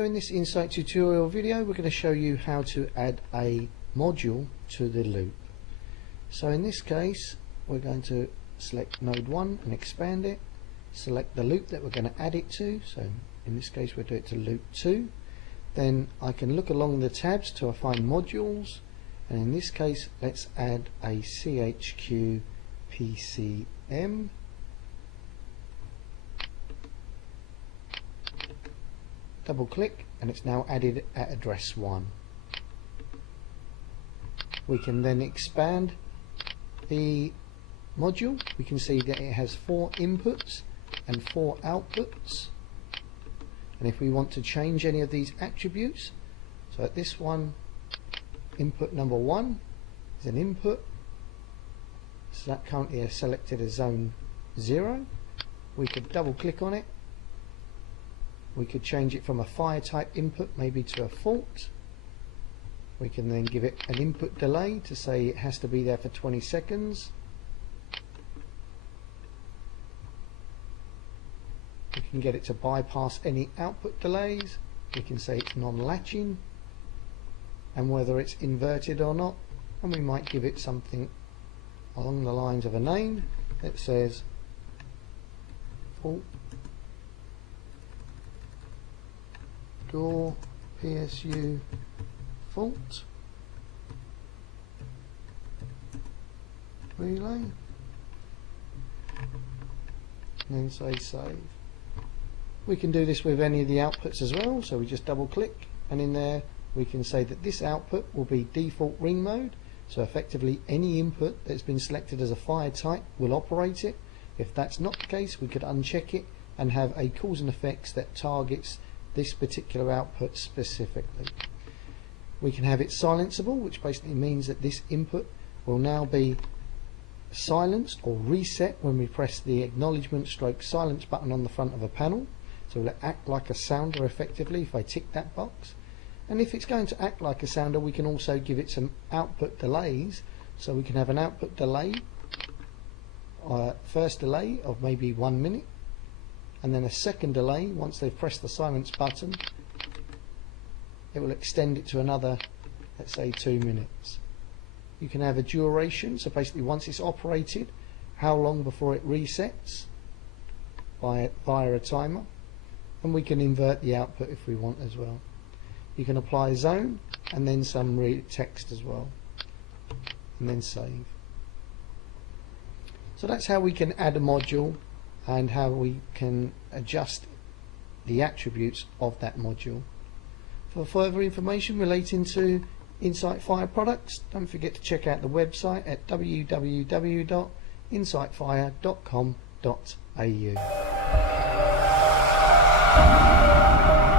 So in this Insight tutorial video we're going to show you how to add a module to the loop. So in this case we're going to select node 1 and expand it, select the loop that we're going to add it to, so in this case we'll do it to loop 2. Then I can look along the tabs till I find modules, and in this case let's add a CHQ PCM. Double click and it's now added at address 1. We can then expand the module. We can see that it has 4 inputs and 4 outputs, and if we want to change any of these attributes, so at this one, input number 1 is an input, so that currently is selected as zone 0. We could double click on it. We could change it from a fire type input maybe to a fault. We can then give it an input delay to say it has to be there for 20 seconds. We can get it to bypass any output delays. We can say it's non-latching and whether it's inverted or not, and we might give it something along the lines of a name that says fault door PSU fault relay, and then say save. We can do this with any of the outputs as well, so we just double click and in there we can say that this output will be default ring mode, so effectively any input that's been selected as a fire type will operate it. If that's not the case, we could uncheck it and have a cause and effects that targets this particular output specifically. We can have it silenceable, which basically means that this input will now be silenced or reset when we press the acknowledgement stroke silence button on the front of a panel, so it'll act like a sounder effectively if I tick that box. And if it's going to act like a sounder, we can also give it some output delays, so we can have an output delay, first delay of maybe 1 minute, and then a second delay once they've pressed the silence button. It will extend it to another, let's say 2 minutes. You can have a duration, so basically once it's operated, how long before it resets via a timer, and we can invert the output if we want as well. You can apply zone and then some text as well, and then save. So that's how we can add a module and how we can adjust the attributes of that module. For further information relating to Insight Fire products, don't forget to check out the website at www.insightfire.com.au.